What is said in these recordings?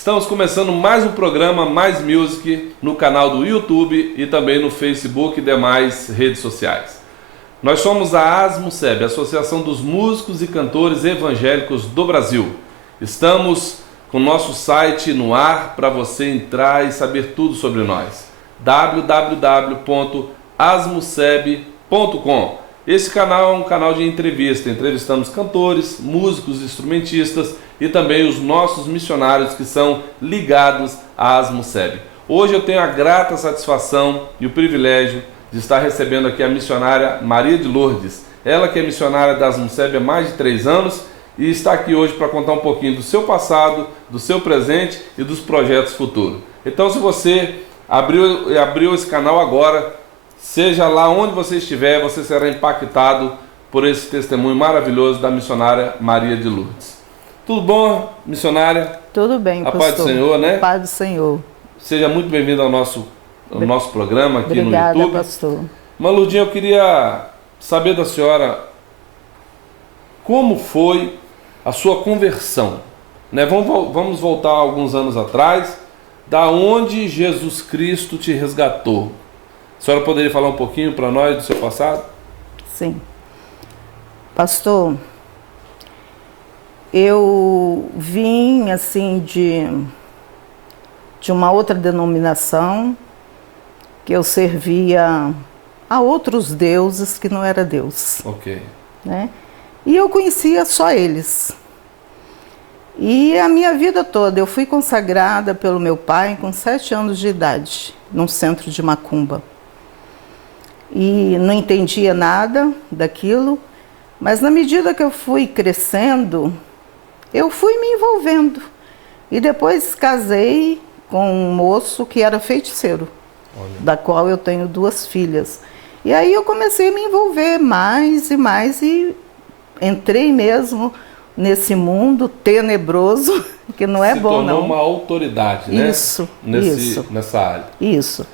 Estamos começando mais um programa Mais Music no canal do YouTube e também no Facebook e demais redes sociais. Nós somos a ASMUSEB, Associação dos Músicos e Cantores Evangélicos do Brasil. Estamos com o nosso site no ar para você entrar e saber tudo sobre nós. www.asmuseb.com. Esse canal é um canal de entrevista. Entrevistamos cantores, músicos, instrumentistas e também os nossos missionários que são ligados à ASMUSEB. Hoje eu tenho a grata satisfação e o privilégio de estar recebendo aqui a missionária Maria de Lourdes. Ela que é missionária da ASMUSEB há mais de 3 anos e está aqui hoje para contar um pouquinho do seu passado, do seu presente e dos projetos futuros. Então, se você abriu esse canal agora, seja lá onde você estiver, você será impactado por esse testemunho maravilhoso da missionária Maria de Lourdes. Tudo bom, missionária? Tudo bem, pastor. A paz do Senhor, né? A paz do Senhor. Seja muito bem-vindo ao nosso programa aqui Obrigada, no YouTube. pastor. Maludinha, eu queria saber da senhora como foi a sua conversão, né? Vamos voltar alguns anos atrás, da onde Jesus Cristo te resgatou. A senhora poderia falar um pouquinho para nós do seu passado? Sim. Pastor, eu vim assim de uma outra denominação, que eu servia a outros deuses que não era Deus. Ok. Né? E eu conhecia só eles. E a minha vida toda, eu fui consagrada pelo meu pai com 7 anos de idade, num centro de macumba. E não entendia nada daquilo, mas na medida que eu fui crescendo, eu fui me envolvendo. E depois casei com um moço que era feiticeiro, da qual eu tenho 2 filhas. E aí eu comecei a me envolver mais e mais e entrei mesmo nesse mundo tenebroso, que não é bom, não. Se tornou uma autoridade, né? Isso. Nessa área. Isso.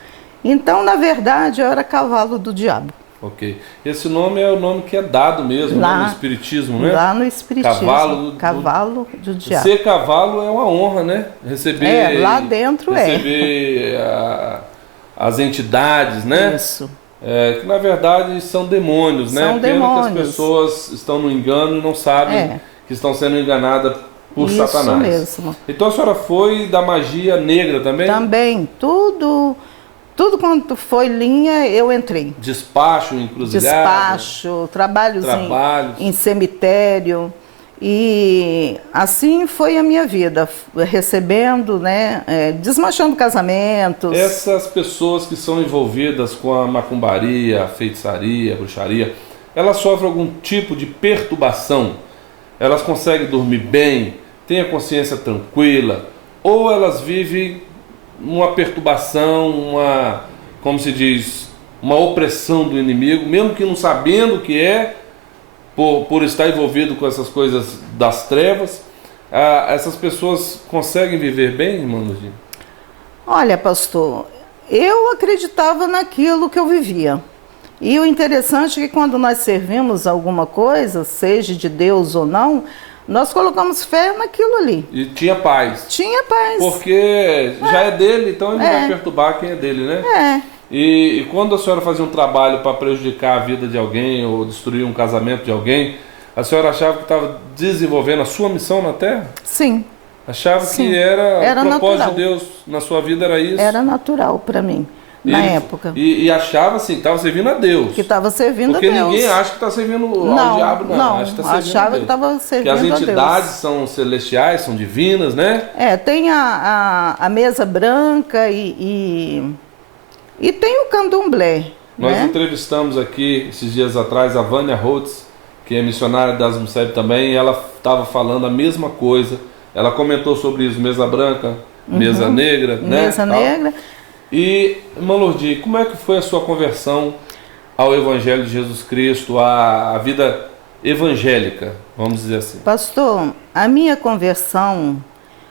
Então, na verdade, eu era cavalo do diabo. Ok. Esse nome é o nome que é dado mesmo lá, no Espiritismo, né? Lá no Espiritismo. Cavalo do diabo. Ser cavalo é uma honra, né? Receber... lá dentro receber as entidades, né? Isso. Que na verdade são demônios, né? São demônios. Que as pessoas estão no engano e não sabem que estão sendo enganadas por Satanás. Isso mesmo. Então a senhora foi da magia negra também? Também. Tudo quanto foi linha, eu entrei. Despacho, encruzilhada? Despacho, trabalhos. Em cemitério. E assim foi a minha vida, recebendo, né, desmanchando casamentos. Essas pessoas que são envolvidas com a macumbaria, a feitiçaria, a bruxaria, elas sofrem algum tipo de perturbação? Elas conseguem dormir bem, têm a consciência tranquila? Ou elas vivem uma perturbação, como se diz, uma opressão do inimigo, mesmo que não sabendo o que é, por estar envolvido com essas coisas das trevas? Essas pessoas conseguem viver bem, irmão Lurdinha? Olha, pastor, eu acreditava naquilo que eu vivia. E o interessante é que quando nós servimos alguma coisa, seja de Deus ou não, nós colocamos fé naquilo ali. E tinha paz. Tinha paz. Porque já é dele, então ele não vai perturbar quem é dele, né? E quando a senhora fazia um trabalho para prejudicar a vida de alguém ou destruir um casamento de alguém, a senhora achava que estava desenvolvendo a sua missão na Terra? Sim. Achava que era o propósito natural de Deus na sua vida, era isso? Era natural para mim, na época. E achava assim, que estava servindo a Deus. Que estava servindo a Deus. Porque ninguém acha que está servindo ao diabo, não. Não, acha que tá achava que estava servindo a Deus. Que as entidades são celestiais, são divinas, né? Tem a mesa branca e tem o candomblé. Nós entrevistamos aqui, esses dias atrás, a Vânia Rhodes, que é missionária da ASMUSEB também, e ela estava falando a mesma coisa. Ela comentou sobre isso, mesa branca, mesa negra, né? Mesa negra. E, irmã Lourdes, como é que foi a sua conversão ao Evangelho de Jesus Cristo, à vida evangélica, vamos dizer assim? Pastor, a minha conversão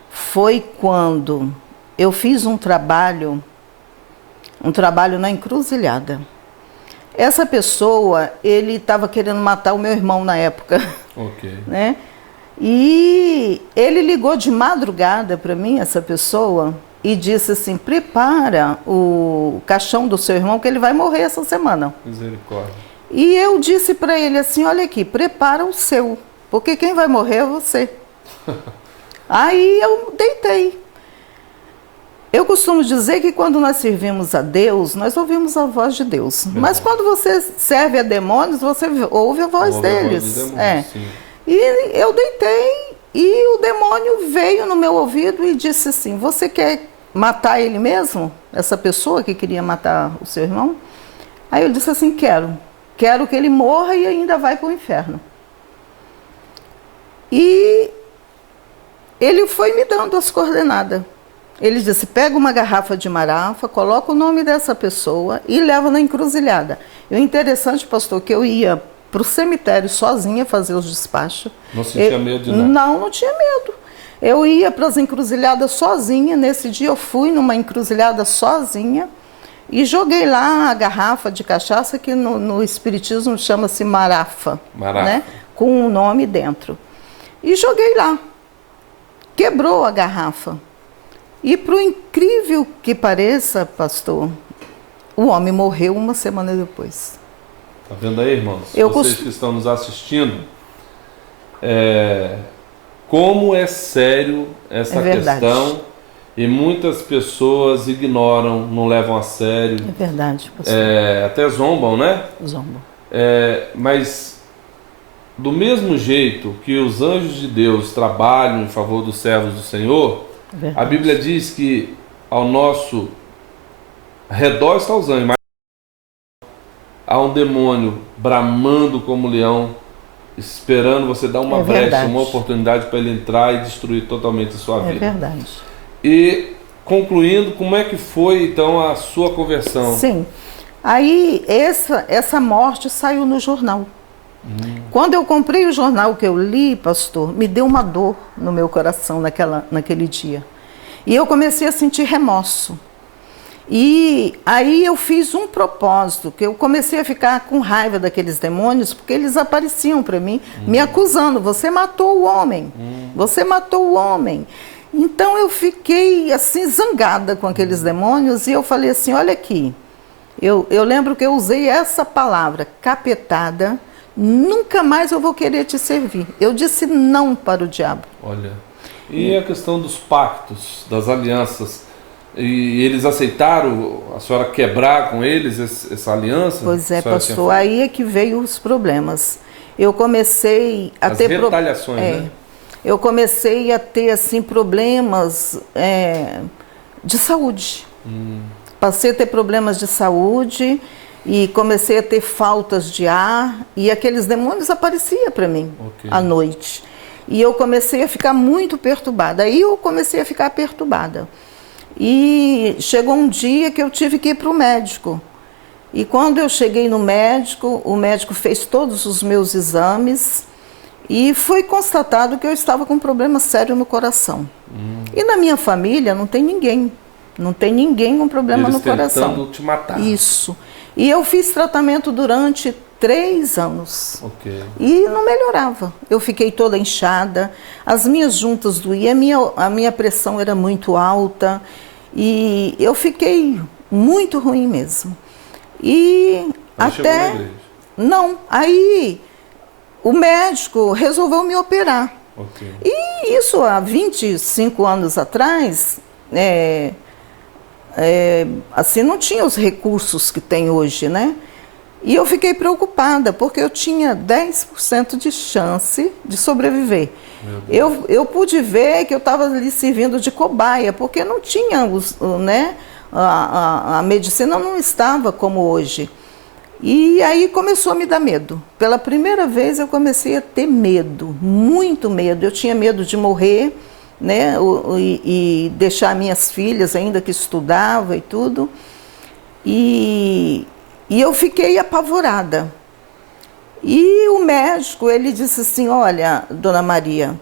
foi quando eu fiz um trabalho na encruzilhada. Essa pessoa, ele estava querendo matar o meu irmão na época. Ok. Né? E ele ligou de madrugada para mim, essa pessoa, e disse assim, prepara o caixão do seu irmão que ele vai morrer essa semana. Misericórdia. E eu disse para ele assim, olha aqui, prepara o seu, porque quem vai morrer é você. Aí eu deitei. Eu costumo dizer que quando nós servimos a Deus, nós ouvimos a voz de Deus. Verdade. Mas quando você serve a demônios, você ouve a voz deles. E eu deitei e o demônio veio no meu ouvido e disse assim, você quer matar ele mesmo? Essa pessoa que queria matar o seu irmão? Aí eu disse assim, quero. Quero que ele morra e ainda vai para o inferno. E ele foi me dando as coordenadas. Ele disse, pega uma garrafa de marafa, coloca o nome dessa pessoa e leva na encruzilhada. E o interessante, pastor, que eu ia para o cemitério sozinha fazer os despachos. Não sentia medo de nada? Não, não tinha medo. Eu ia para as encruzilhadas sozinha. Nesse dia eu fui numa encruzilhada sozinha e joguei lá a garrafa de cachaça que no espiritismo chama-se marafa, né? Com o nome dentro. E joguei lá. Quebrou a garrafa. E para o incrível que pareça, pastor, o homem morreu uma semana depois. Está vendo aí, irmãos? Vocês que estão nos assistindo, como é sério essa questão e muitas pessoas ignoram, não levam a sério. É verdade, pastor. Até zombam, né? Zombam. Mas do mesmo jeito que os anjos de Deus trabalham em favor dos servos do Senhor, a Bíblia diz que ao nosso redor estão os anjos, mas há um demônio bramando como leão, esperando você dar uma brecha, uma oportunidade para ele entrar e destruir totalmente a sua vida. É verdade. E concluindo, como é que foi então a sua conversão? Sim, aí essa morte saiu no jornal. Quando eu comprei o jornal que eu li, pastor, me deu uma dor no meu coração naquele dia. E eu comecei a sentir remorso. E aí eu fiz um propósito, que eu comecei a ficar com raiva daqueles demônios, porque eles apareciam para mim, me acusando, você matou o homem, você matou o homem. Então eu fiquei assim zangada com aqueles demônios e eu falei assim, olha aqui, eu lembro que eu usei essa palavra, capetada, nunca mais eu vou querer te servir. Eu disse não para o diabo. Olha, e a questão dos pactos, das alianças, e eles aceitaram a senhora quebrar com eles essa aliança? Pois é, pastor, aí é que veio os problemas. Eu comecei a ter retaliações, né? Eu comecei a ter assim problemas de saúde. Passei a ter problemas de saúde e comecei a ter faltas de ar e aqueles demônios apareciam para mim à noite. E eu comecei a ficar muito perturbada. Aí eu comecei a ficar perturbada. E chegou um dia que eu tive que ir para o médico. E quando eu cheguei no médico, o médico fez todos os meus exames e foi constatado que eu estava com um problema sério no coração. E na minha família não tem ninguém com problema no coração. Tentando te matar. Isso. E eu fiz tratamento durante 3 anos. E não melhorava. Eu fiquei toda inchada, as minhas juntas doíam, a minha pressão era muito alta e eu fiquei muito ruim mesmo. E até... Não, aí o médico resolveu me operar. E isso há 25 anos atrás, assim, não tinha os recursos que tem hoje, né? E eu fiquei preocupada, porque eu tinha 10% de chance de sobreviver. Eu pude ver que eu estava ali servindo de cobaia, porque não tinha, a medicina não estava como hoje. E aí começou a me dar medo. Pela primeira vez eu comecei a ter medo, muito medo. Eu tinha medo de morrer, né? E deixar minhas filhas ainda que estudavam e tudo. E eu fiquei apavorada. E o médico, ele disse assim, olha, dona Maria,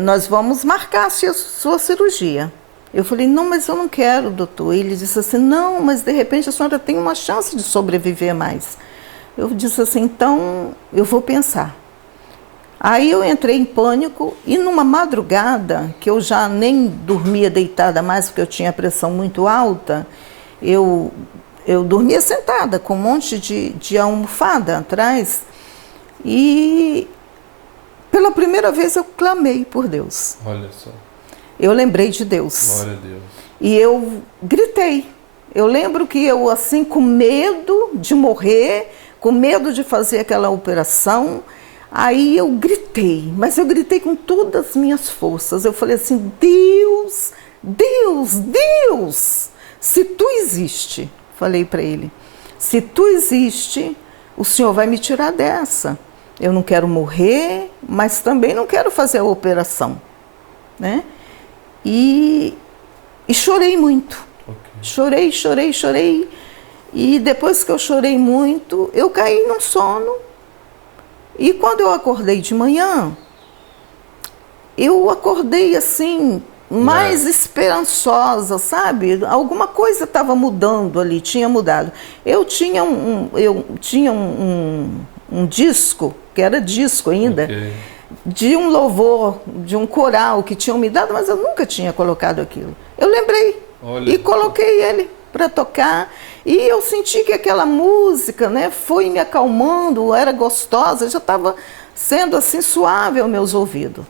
nós vamos marcar a sua cirurgia. Eu falei, não, mas eu não quero, doutor. Ele disse assim, não, mas de repente a senhora tem uma chance de sobreviver mais. Eu disse assim, então eu vou pensar. Aí eu entrei em pânico e numa madrugada, que eu já nem dormia deitada mais, porque eu tinha a pressão muito alta, eu dormia sentada com um monte de almofada atrás e pela primeira vez eu clamei por Deus. Olha só. Eu lembrei de Deus. Glória a Deus. E eu gritei. Eu lembro que eu, assim, com medo de morrer, com medo de fazer aquela operação, aí eu gritei, mas eu gritei com todas as minhas forças. Eu falei assim, Deus, Deus, Deus, se tu existe, falei para ele, se tu existe, o Senhor vai me tirar dessa. Eu não quero morrer, mas também não quero fazer a operação, né? E chorei muito. Okay. Chorei. E depois que eu chorei muito, eu caí num sono. E quando eu acordei de manhã, eu acordei assim, mais esperançosa, sabe? Alguma coisa estava mudando ali, tinha mudado. Eu tinha um disco, que era disco ainda, de um louvor, de um coral que tinham me dado, mas eu nunca tinha colocado aquilo. Eu lembrei e coloquei ele para tocar e eu senti que aquela música, né, foi me acalmando, era gostosa, já estava sendo assim suave aos meus ouvidos.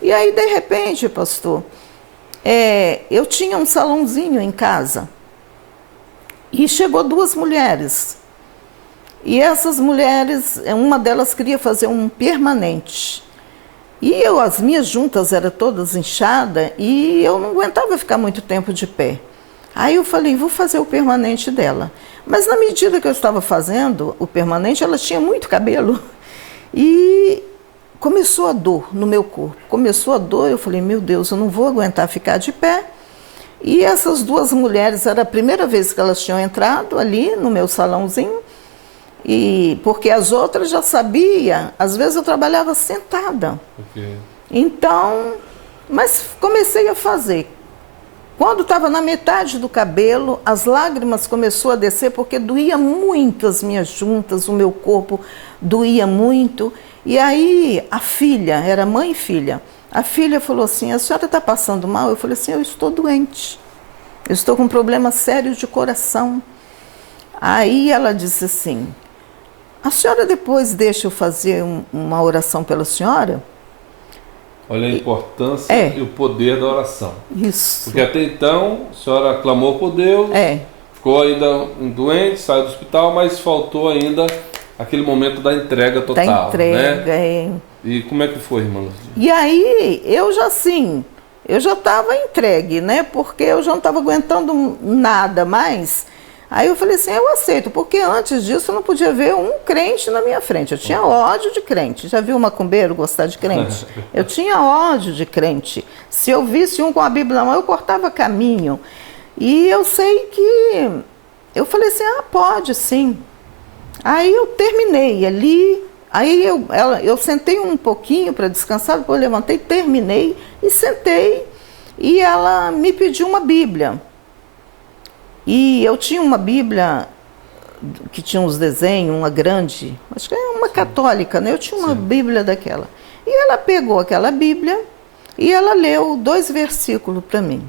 E aí, de repente, pastor, eu tinha um salãozinho em casa e chegou duas mulheres. E essas mulheres, uma delas queria fazer um permanente. E as minhas juntas eram todas inchadas e eu não aguentava ficar muito tempo de pé. Aí eu falei, vou fazer o permanente dela. Mas na medida que eu estava fazendo o permanente, ela tinha muito cabelo. E começou a dor no meu corpo. Começou a dor, eu falei, meu Deus, eu não vou aguentar ficar de pé. E essas duas mulheres, era a primeira vez que elas tinham entrado ali no meu salãozinho. E porque as outras já sabia, às vezes eu trabalhava sentada. Então, mas comecei a fazer. Quando estava na metade do cabelo, as lágrimas começaram a descer porque doía muito as minhas juntas, o meu corpo doía muito. E aí a filha, era mãe e filha, a filha falou assim, a senhora está passando mal? Eu falei assim, eu estou doente, eu estou com um problema sério de coração. Aí ela disse assim, a senhora depois deixa eu fazer uma oração pela senhora? Olha a importância e o poder da oração. Isso. Porque até então, a senhora clamou por Deus, ficou ainda doente, saiu do hospital, mas faltou ainda aquele momento da entrega total. Da entrega, né? E como é que foi, irmã Lúcia? E aí, eu já estava entregue, né? Porque eu já não estava aguentando nada mais. Aí eu falei assim, eu aceito, porque antes disso eu não podia ver um crente na minha frente. Eu tinha ódio de crente. Já viu um macumbeiro gostar de crente? Eu tinha ódio de crente. Se eu visse um com a Bíblia na mão, eu cortava caminho. E eu sei que... Eu falei assim, pode sim. Aí eu terminei ali, aí eu sentei um pouquinho para descansar, depois eu levantei, terminei e sentei. E ela me pediu uma Bíblia. E eu tinha uma Bíblia que tinha uns desenhos, uma grande, acho que é uma católica, né? Eu tinha uma Bíblia daquela. E ela pegou aquela Bíblia e ela leu 2 versículos para mim.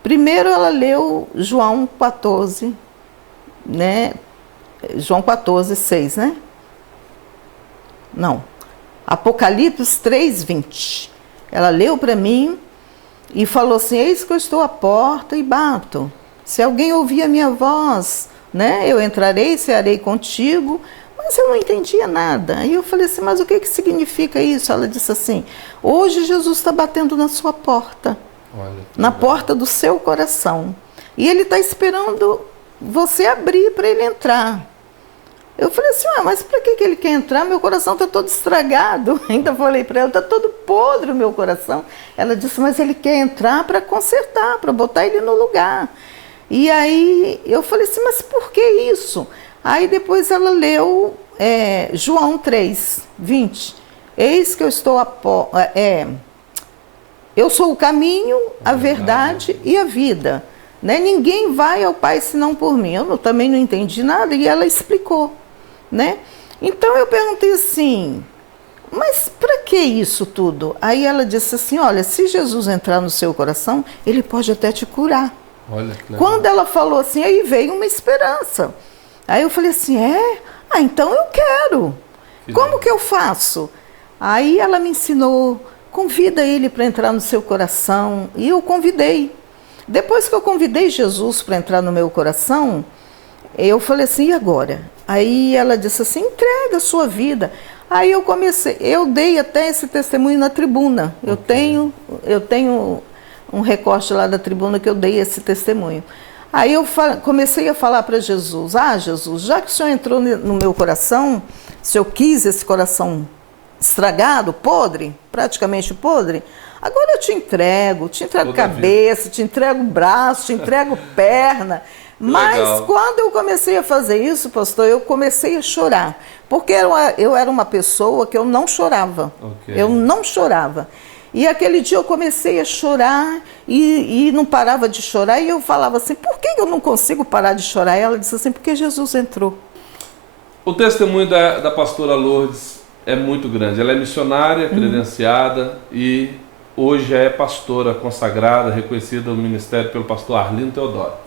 Primeiro ela leu João 14, né? João 14, 6, né? Não. Apocalipse 3, 20. Ela leu para mim e falou assim, eis que eu estou à porta e bato. Se alguém ouvir a minha voz, né, eu entrarei e cearei contigo, mas eu não entendia nada. Aí eu falei assim, mas o que significa isso? Ela disse assim, hoje Jesus está batendo na sua porta, na porta do seu coração. E ele está esperando você abrir para ele entrar. Eu falei assim, mas para que ele quer entrar? Meu coração está todo estragado. Ainda falei para ela, está todo podre o meu coração. Ela disse, mas ele quer entrar para consertar, para botar ele no lugar. E aí eu falei assim, mas por que isso? Aí depois ela leu João 3, 20. Eis que eu estou eu sou o caminho, a verdade e a vida. Né? Ninguém vai ao Pai senão por mim. Eu também não entendi nada e ela explicou. Né? Então eu perguntei assim, mas que isso tudo? Aí ela disse assim, olha, se Jesus entrar no seu coração, ele pode até te curar. Olha que legal. Quando ela falou assim, aí veio uma esperança. Aí eu falei assim, então eu quero. Como que eu faço? Aí ela me ensinou, convida ele para entrar no seu coração. E eu convidei. Depois que eu convidei Jesus para entrar no meu coração, eu falei assim, e agora? Aí ela disse assim, entrega a sua vida. Aí eu dei até esse testemunho na tribuna. Eu tenho um recorte lá da tribuna que eu dei esse testemunho. Aí eu comecei a falar para Jesus, Jesus, já que o Senhor entrou no meu coração, se eu quis esse coração estragado, podre, praticamente podre, agora eu te entrego cabeça, te entrego braço, te entrego perna. Mas legal. Quando eu comecei a fazer isso, pastor, eu comecei a chorar. Porque eu era uma pessoa que eu não chorava. Okay. Eu não chorava. E aquele dia eu comecei a chorar e não parava de chorar. E eu falava assim, por que eu não consigo parar de chorar? E ela disse assim, porque Jesus entrou. O testemunho da pastora Lourdes é muito grande. Ela é missionária, credenciada e hoje é pastora consagrada, reconhecida no ministério pelo pastor Arlindo Teodoro.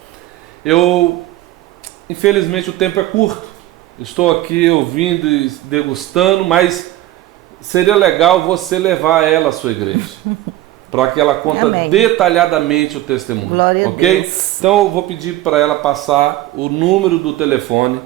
Infelizmente o tempo é curto, estou aqui ouvindo e degustando, mas seria legal você levar ela à sua igreja, para que ela conte detalhadamente o testemunho. Glória a Deus. Então eu vou pedir para ela passar o número do telefone,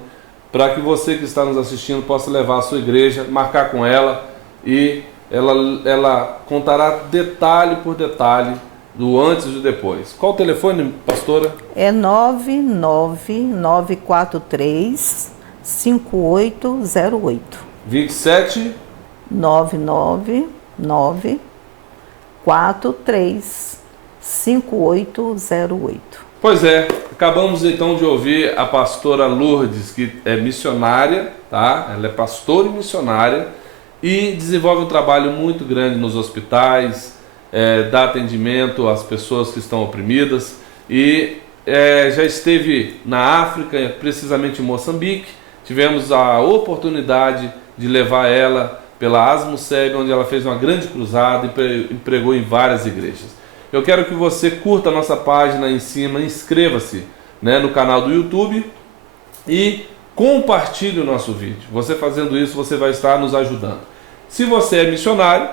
para que você que está nos assistindo possa levar à sua igreja, marcar com ela e ela contará detalhe por detalhe do antes e depois. Qual o telefone, pastora? É 99943-5808. 27? 99943-5808. Pois é, acabamos então de ouvir a pastora Lourdes, que é missionária, tá? Ela é pastora e missionária e desenvolve um trabalho muito grande nos hospitais, dá atendimento às pessoas que estão oprimidas e já esteve na África, precisamente em Moçambique. Tivemos a oportunidade de levar ela pela ASMUSEB, onde ela fez uma grande cruzada e pregou em várias igrejas. Eu quero que você curta a nossa página em cima, inscreva-se, né, no canal do YouTube e compartilhe o nosso vídeo. Você fazendo isso, você vai estar nos ajudando. Se você é missionário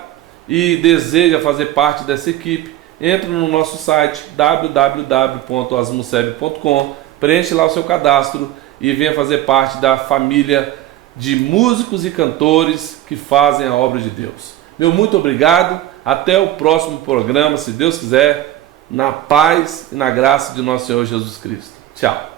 e deseja fazer parte dessa equipe, entre no nosso site www.asmuseb.com, preenche lá o seu cadastro e venha fazer parte da família de músicos e cantores que fazem a obra de Deus. Meu muito obrigado, até o próximo programa, se Deus quiser, na paz e na graça de nosso Senhor Jesus Cristo. Tchau.